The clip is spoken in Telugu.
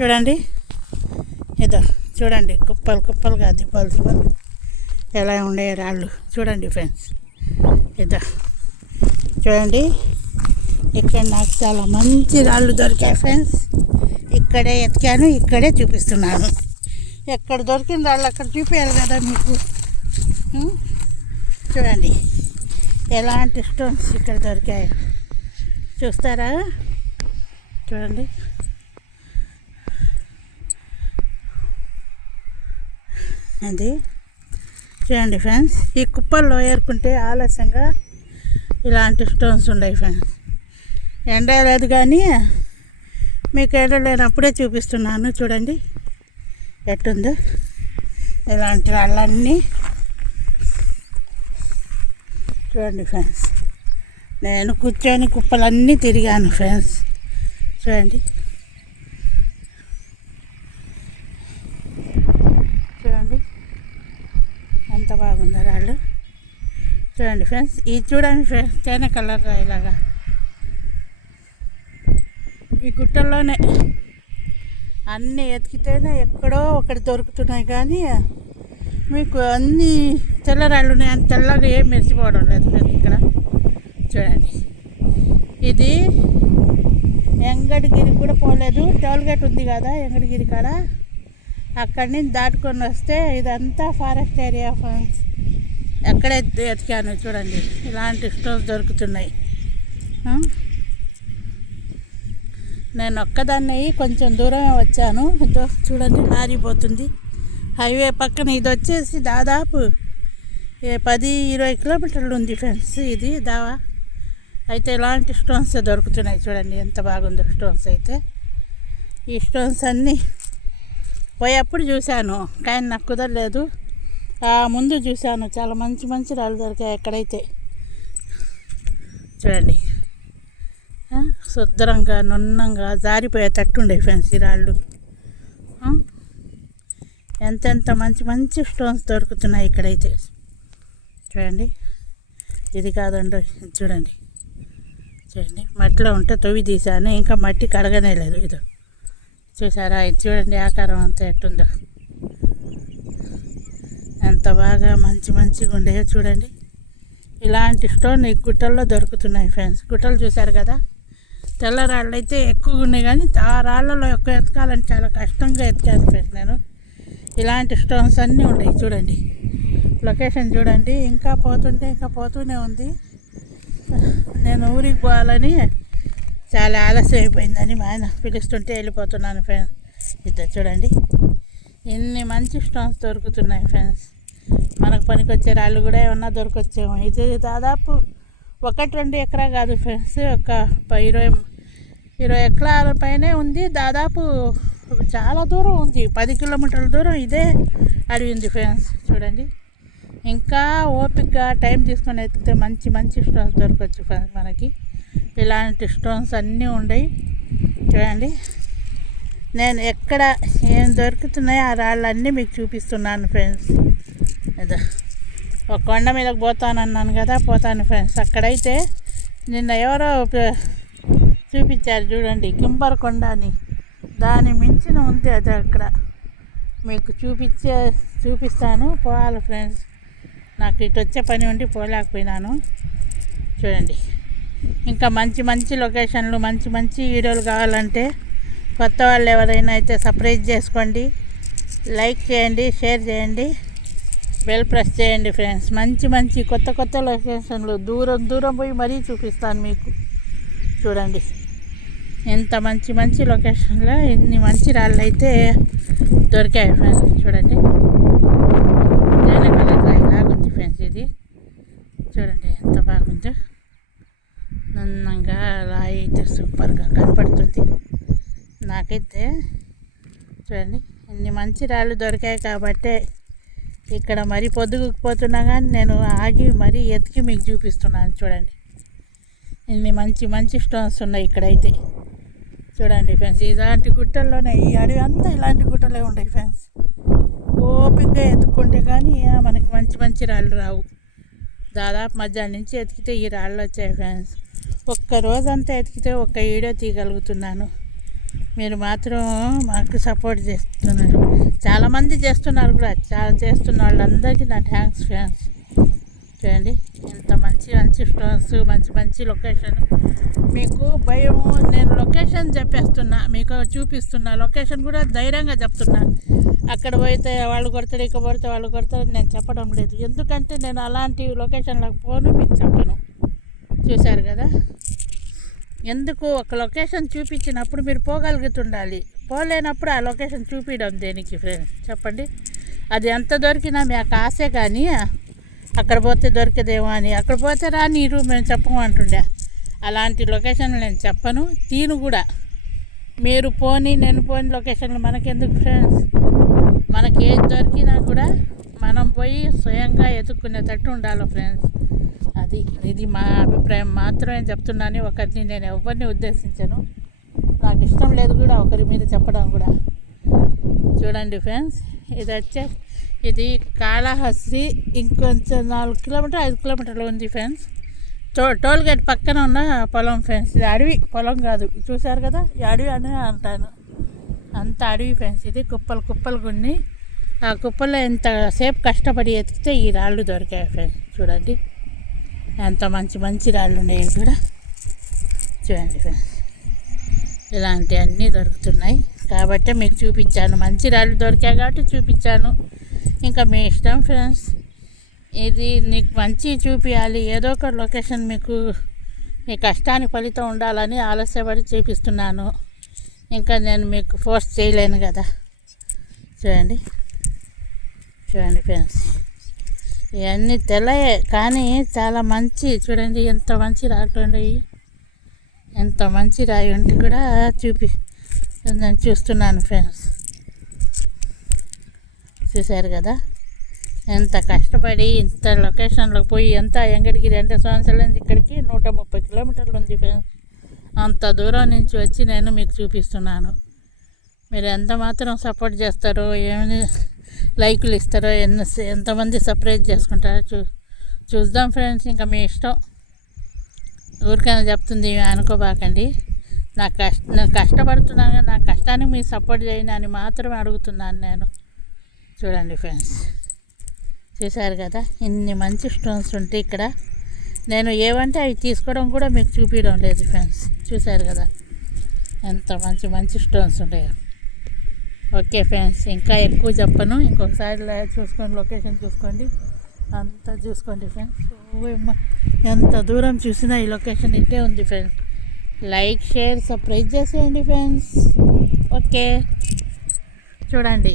చూడండి, ఇదో చూడండి, కుప్పలు కుప్పలుగా దిబ్బలు దిబ్బలు ఎలా ఉండే రాళ్ళు చూడండి ఫ్రెండ్స్. ఇదో చూడండి, ఇక్కడ నాకు చాలా మంచి రాళ్ళు దొరికాయి ఫ్రెండ్స్. ఇక్కడే ఎతికాను, ఇక్కడే చూపిస్తున్నాను. ఎక్కడ దొరికిన రాళ్ళు అక్కడ చూపించాలి కదా మీకు. చూడండి ఎలాంటి స్టోన్స్ ఇక్కడ దొరికాయి చూస్తారా? చూడండి, అది చూడండి ఫ్రెండ్స్. ఈ కుప్పల్లో ఏరుకుంటే ఆలస్యంగా ఇలాంటి స్టోన్స్ ఉన్నాయి ఫ్రెండ్స్. ఎండ లేదు కానీ మీకు ఎండ లేనప్పుడే చూపిస్తున్నాను. చూడండి ఎట్టుందో ఇలాంటి రాళ్ళన్నీ. చూడండి ఫ్రెండ్స్, నేను కూర్చొని కుప్పలన్నీ తిరిగాను ఫ్రెండ్స్. చూడండి చూడండి ఎంత బాగుందో రాళ్ళు. చూడండి ఫ్రెండ్స్, ఇది చూడండి ఫ్రెండ్స్, తేనె కలర్ ఇలాగా ఈ గుట్టల్లోనే అన్నీ ఎతికితేనే ఎక్కడో ఒకటి దొరుకుతున్నాయి. కానీ మీకు అన్నీ తెల్లరాళ్ళు ఉన్నాయి, అంత తెల్లగా ఏం మెరిసిపోవడం లేదు ఫ్రెండ్స్. ఇక్కడ చూడండి, ఇది వెంకటగిరికి కూడా పోలేదు. టోల్గేట్ ఉంది కదా వెంకటగిరి కాడ, అక్కడి నుంచి దాటుకొని వస్తే ఇదంతా ఫారెస్ట్ ఏరియా ఫ్రెండ్స్. ఎక్కడే ఎతికాను చూడండి, ఇలాంటి స్టోన్స్ దొరుకుతున్నాయి. నేను ఒక్కదాన్ని కొంచెం దూరమే వచ్చాను. ఇదో చూడండి, లారీ పోతుంది హైవే పక్కన. ఇది వచ్చేసి దాదాపు 10-20 కిలోమీటర్లు ఉంది ఫ్రెండ్స్ ఇది దావా. అయితే ఇలాంటి స్టోన్స్ దొరుకుతున్నాయి. చూడండి ఎంత బాగుందో స్టోన్స్. అయితే ఈ స్టోన్స్ అన్నీ పోయేప్పుడు చూశాను కానీ నాకు కుదరలేదు. ముందు చూశాను, చాలా మంచి మంచి రాళ్ళు దొరికాయి ఎక్కడైతే. చూడండి శుద్ధంగా నున్నంగా జారిపోయేటట్టు ఉండే ఫ్రెండ్స్ ఈ రాళ్ళు. ఎంతెంత మంచి మంచి స్టోన్స్ దొరుకుతున్నాయి ఇక్కడైతే. చూడండి, ఇది కాదండి, చూడండి చూడండి, మట్టిలో ఉంటే తవ్వి తీసాను, ఇంకా మట్టి కడగనే లేదు. ఇది చూసారా? ఇది చూడండి ఆకారం అంతా ఎట్టుందో, ఎంత బాగా మంచి మంచిగా ఉండేవో చూడండి. ఇలాంటి స్టోన్ ఈ గుట్టల్లో దొరుకుతున్నాయి ఫ్రెండ్స్. గుట్టలు చూశారు కదా, తెల్ల రాళ్ళు అయితే ఎక్కువగా ఉన్నాయి కానీ ఆ రాళ్ళలో ఎక్కువ ఎతకాలని చాలా కష్టంగా ఎతికాను ఫ్రెండ్స్ నేను. ఇలాంటి స్టోన్స్ అన్నీ ఉన్నాయి. చూడండి లొకేషన్ చూడండి, ఇంకా పోతుంటే ఇంకా పోతూనే ఉంది. నేను ఊరికి పోవాలని చాలా ఆలస్యం అయిపోయిందని మా ఆయన పిలుస్తుంటే వెళ్ళిపోతున్నాను ఫ్రెండ్స్. ఇద్దరు చూడండి ఎన్ని మంచి స్టోన్స్ దొరుకుతున్నాయి ఫ్రెండ్స్. మనకు పనికొచ్చే రాళ్ళు కూడా ఏమన్నా దొరకొచ్చేమో. ఇది దాదాపు 1-2 ఎకరా కాదు ఫ్రెండ్స్, ఒక 20 ఎకరాల పైనే ఉంది. దాదాపు చాలా దూరం ఉంది, 10 కిలోమీటర్ల దూరం ఇదే అడవి ఉంది ఫ్రెండ్స్. చూడండి, ఇంకా ఓపికగా టైం తీసుకొని ఎత్తితే మంచి మంచి స్టోన్స్ దొరకవచ్చు ఫ్రెండ్స్ మనకి. ఇలాంటి స్టోన్స్ అన్నీ ఉన్నాయి. చూడండి, నేను ఎక్కడ ఏం దొరుకుతున్నాయో ఆ రాళ్ళన్నీ మీకు చూపిస్తున్నాను ఫ్రెండ్స్. అదే ఒక కొండ మీదకి పోతానన్నాను కదా, పోతాను ఫ్రెండ్స్. అక్కడైతే నిన్న ఎవరో చూపించారు చూడండి, కింబర్ కొండ అని. దాని మించిన ఉంది అది. అక్కడ మీకు చూపిస్తాను. పోవాలి ఫ్రెండ్స్, నాకు ఇటు వచ్చే పని ఉండి పోలేకపోయినాను. చూడండి, ఇంకా మంచి మంచి లొకేషన్లు మంచి మంచి వీడియోలు కావాలంటే కొత్త వాళ్ళు ఎవరైనా అయితే సబ్స్క్రైబ్ చేసుకోండి, లైక్ చేయండి, షేర్ చేయండి, బెల్ ప్రెస్ చేయండి ఫ్రెండ్స్. మంచి మంచి కొత్త కొత్త లొకేషన్లు దూరం దూరం పోయి మరీ చూపిస్తాను మీకు. చూడండి ఎంత మంచి మంచి లొకేషన్లో ఎన్ని మంచి రాళ్ళు అయితే దొరికాయి ఫ్రెండ్స్. చూడండి తేనె కలర్ రాయిలాగుంది ఫ్రెండ్స్ ఇది. చూడండి ఎంత బాగుందో, నందంగా రాయి అయితే సూపర్గా కనపడుతుంది నాకైతే. చూడండి ఇన్ని మంచి రాళ్ళు దొరికాయి కాబట్టే ఇక్కడ మరీ పొద్దుగుకుపోతున్నా కానీ నేను ఆగి మరీ ఎతికి మీకు చూపిస్తున్నాను. చూడండి ఇన్ని మంచి మంచి స్టోన్స్ ఉన్నాయి ఇక్కడైతే. చూడండి ఫ్రెండ్స్, ఇలాంటి గుట్టల్లోనే ఈ అడవి అంతా ఇలాంటి గుట్టలే ఉన్నాయి ఫ్రెండ్స్. ఓపికగా ఎత్తుక్కుంటే కానీ మనకి మంచి మంచి రాళ్ళు రావు. దాదాపు మధ్యాహ్నం నుంచి ఎతికితే ఈ రాళ్ళు వచ్చాయి ఫ్రెండ్స్. ఒక్క రోజంతా ఎతికితే ఒక్క వీడియో తీయగలుగుతున్నాను. మీరు మాత్రం మాకు సపోర్ట్ చేస్తున్నారు. చాలామంది చేస్తున్నారు కూడా. చాలా చేస్తున్న వాళ్ళందరికీ నా థ్యాంక్స్ ఫ్రెండ్స్. చూడండి ఎంత మంచి మంచి స్టోన్స్, మంచి మంచి లొకేషన్. మీకు భయం, నేను లొకేషన్ చెప్పేస్తున్నా, మీకు చూపిస్తున్నా. లొకేషన్ కూడా ధైర్యంగా చెప్తున్నా. అక్కడ పోతే వాళ్ళు కొడతారు, ఇక్కడ పడితే వాళ్ళు కొడతారు నేను చెప్పడం లేదు. ఎందుకంటే నేను అలాంటి లొకేషన్లకు పోను, మీకు చెప్పను. చూశారు కదా, ఎందుకు ఒక లొకేషన్ చూపించినప్పుడు మీరు పోగలుగుతుండాలి. పోలేనప్పుడు ఆ లొకేషన్ చూపించడం దేనికి ఫ్రెండ్స్ చెప్పండి. అది ఎంత దొరికినా మీకు ఆశే, కానీ అక్కడ పోతే దొరికేదేమో అని. అక్కడ పోతే రా నీరు మేము చెప్పమంటుండే. అలాంటి లొకేషన్లు నేను చెప్పను, తీను కూడా. మీరు పోని నేను పోని లొకేషన్లు మనకెందుకు ఫ్రెండ్స్. మనకి ఏది దొరికినా కూడా మనం పోయి స్వయంగా ఎత్తుక్కునేటట్టు ఉండాలి ఫ్రెండ్స్. ఇది మా అభిప్రాయం మాత్రమే చెప్తున్నాను. ఒకరిని నేను ఎవరిని ఉద్దేశించను. నాకు ఇష్టం లేదు కూడా ఒకరి మీద చెప్పడం కూడా. చూడండి ఫ్రెండ్స్, ఇది కాళహస్తి. ఇంకొంచెం 4 కిలోమీటర్ 5 కిలోమీటర్లు ఉంది ఫ్రెండ్స్. టోల్ గేట్ పక్కన ఉన్న పొలం ఫ్రెండ్స్. ఇది అడవి, పొలం కాదు. చూశారు కదా, ఈ అడవి అని అంటాను. అంత అడవి ఫ్రెండ్స్. ఇది కుప్పలు కుప్పలు కొన్ని. ఆ కుప్పల్లో ఎంతసేపు కష్టపడి ఎతికితే ఈ రాళ్ళు దొరికాయి ఫ్రెండ్స్. చూడండి ఎంత మంచి మంచి రాళ్ళు ఉన్నాయి కూడా. చూడండి ఫ్రెండ్స్, ఇలాంటివన్నీ దొరుకుతున్నాయి కాబట్టి మీకు చూపించాను. మంచి రాళ్ళు దొరికాయి కాబట్టి చూపించాను. ఇంకా మీ ఇష్టం ఫ్రెండ్స్. ఇది నీకు మంచి చూపించాలి, ఏదో ఒక లొకేషన్ మీకు మీ కష్టానికి ఫలితం ఉండాలని ఆలస్యపడి చూపిస్తున్నాను. ఇంకా నేను మీకు ఫోర్స్ చేయలేను కదా. చూడండి చూడండి ఫ్రెండ్స్, ఇవన్నీ తెల్లయే కానీ చాలా మంచి. చూడండి ఎంత మంచి రాళ్ళు ఉన్నాయి. ఎంత మంచి రాయి ఉంటే కూడా నేను చూస్తున్నాను ఫ్రెండ్స్. చూశారు కదా, ఎంత కష్టపడి ఇంత లొకేషన్లోకి పోయి ఎంత ఎంగడిగిరి అంటే సంవత్సరాల నుంచి ఇక్కడికి 130 కిలోమీటర్లు ఉంది ఫ్రెండ్స్. అంత దూరం నుంచి వచ్చి నేను మీకు చూపిస్తున్నాను. మీరు ఎంత మాత్రం సపోర్ట్ చేస్తారో, ఏమైనా లైకులు ఇస్తారో, ఎంతమంది సపరేట్ చేసుకుంటారో చూద్దాం ఫ్రెండ్స్. ఇంకా మీ ఇష్టం. ఊరికైనా చెప్తుంది అనుకోబాకండి. నేను కష్టపడుతున్నాను, నా కష్టానికి మీరు సపోర్ట్ చేయండి అని మాత్రమే అడుగుతున్నాను నేను. చూడండి ఫ్రెండ్స్, చూశారు కదా, ఇన్ని మంచి స్టోన్స్ ఉంటాయి ఇక్కడ. నేను ఏవంటే అవి తీసుకోవడం కూడా మీకు చూపించడం లేదు ఫ్రెండ్స్. చూశారు కదా ఎంత మంచి మంచి స్టోన్స్ ఉంటాయో. ఓకే ఫ్రెండ్స్, ఇంకా ఎక్కువ చెప్పను. ఇంకొకసారి చూసుకోండి, లొకేషన్ చూసుకోండి, అంతా చూసుకోండి ఫ్రెండ్స్. ఎంత దూరం చూసినా ఈ లొకేషన్ ఇట్టే ఉంది ఫ్రెండ్స్. లైక్, షేర్, సబ్స్క్రైబ్ చేసేయండి ఫ్రెండ్స్. ఓకే చూడండి.